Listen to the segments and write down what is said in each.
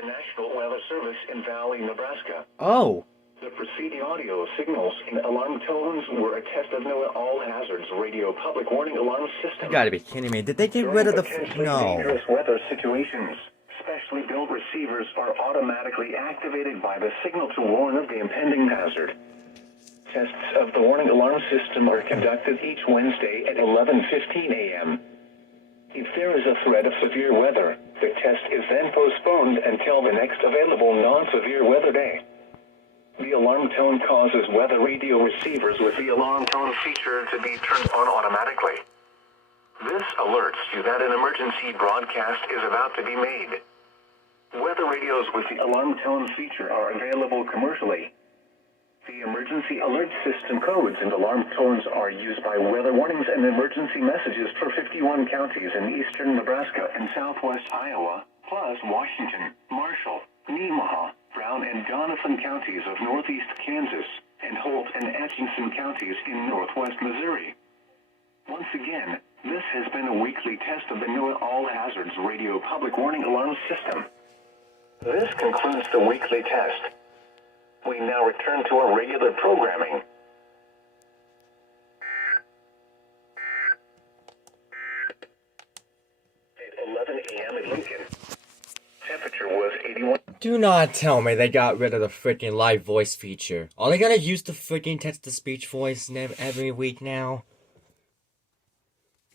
the National Weather Service in Valley, Nebraska. Oh. The preceding audio signals and alarm tones were a test of NOAA All Hazards radio public warning alarm system. You gotta be kidding me. Did they get rid of the... No. Dangerous weather situations. Specially built receivers are automatically activated by the signal to warn of the impending hazard. Tests of the warning alarm system are conducted each Wednesday at 11:15 a.m. If there is a threat of severe weather, the test is then postponed until the next available non-severe weather day. The alarm tone causes weather radio receivers with the alarm tone feature to be turned on automatically. This alerts you that an emergency broadcast is about to be made. Weather radios with the alarm tone feature are available commercially. The emergency alert system codes and alarm tones are used by weather warnings and emergency messages for 51 counties in eastern Nebraska and southwest Iowa, plus Washington, Marshall, Nemaha, Brown and Doniphan counties of northeast Kansas, and Holt and Atchison counties in northwest Missouri. Once again, this has been a weekly test of the NOAA All Hazards radio public warning alarm system. This concludes the weekly test. We now return to our regular programming. At 11 a.m. in Lincoln, temperature was 81. Do not tell me they got rid of the freaking live voice feature. Are they gonna use the freaking text-to-speech voice every week now?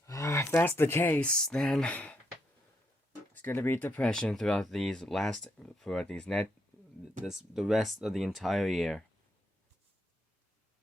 If that's the case, then it's gonna be depression throughout the rest of the entire year.